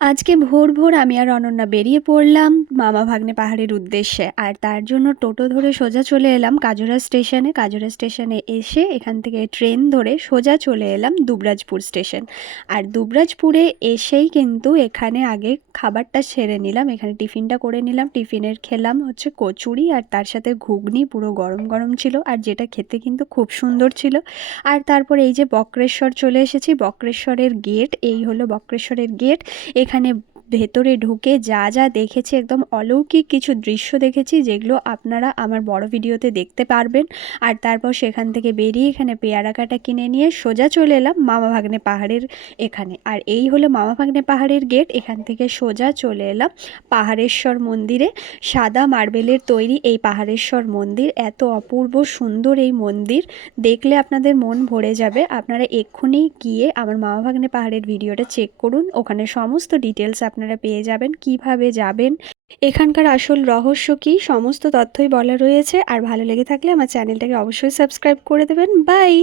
আজকে ভোর ভোর আমি আর অনন্যা বেরিয়ে পড়লাম মামা ভাগ্নে পাহাড়ের উদ্দেশ্যে। আর তার জন্য টোটো ধরে সোজা চলে এলাম কাজরা স্টেশনে। কাজরা স্টেশনে এসে এখান থেকে ট্রেন ধরে সোজা চলে এলাম দুবরাজপুর স্টেশন। আর দুবরাজপুরে এসেই কিন্তু এখানে আগে খাবারটা সেরে নিলাম, এখানে টিফিনটা করে নিলাম। টিফিনের খেলাম হচ্ছে কচুরি আর তার সাথে ঘুগনি, পুরো গরম গরম ছিল আর যেটা খেতে কিন্তু খুব সুন্দর ছিল। আর তারপর এই যে বক্রেশ্বর চলে এসেছি, বক্রেশ্বরের গেট, এই হলো বক্রেশ্বরের গেট। এখানে ভেতরে ঢুকে যা যা দেখেছি, একদম অলৌকিক কিছু দৃশ্য দেখেছি যেগুলো আপনারা আমার বড় ভিডিওতে দেখতে পারবেন। আর তারপর সেখান থেকে বেরিয়ে এখানে পেয়ারা কাটা কিনে নিয়ে সোজা চলে এলাম মামা ভাগ্নে পাহাড়ের এখানে। আর এই হলো মামা ভাগ্নে পাহাড়ের গেট। এখান থেকে সোজা চলে এলাম পাহাড়েশ্বর মন্দিরে। সাদা মার্বেলের তৈরি এই পাহাড়েশ্বর মন্দির, এত অপূর্ব সুন্দর এই মন্দির, দেখলে আপনাদের মন ভরে যাবে। আপনারা এক্ষুনি গিয়ে আমার মামা ভাগ্নে পাহাড়ের ভিডিওটা চেক করুন, ওখানে সমস্ত ডিটেলস আপনারা পেয়ে যাবেন, কিভাবে যাবেন, এখানকার আসল রহস্য কী, সমস্ত তথ্যই বলা রয়েছে। আর ভালো লেগে থাকলে আমার চ্যানেলটাকে অবশ্যই সাবস্ক্রাইব করে দেবেন। বাই।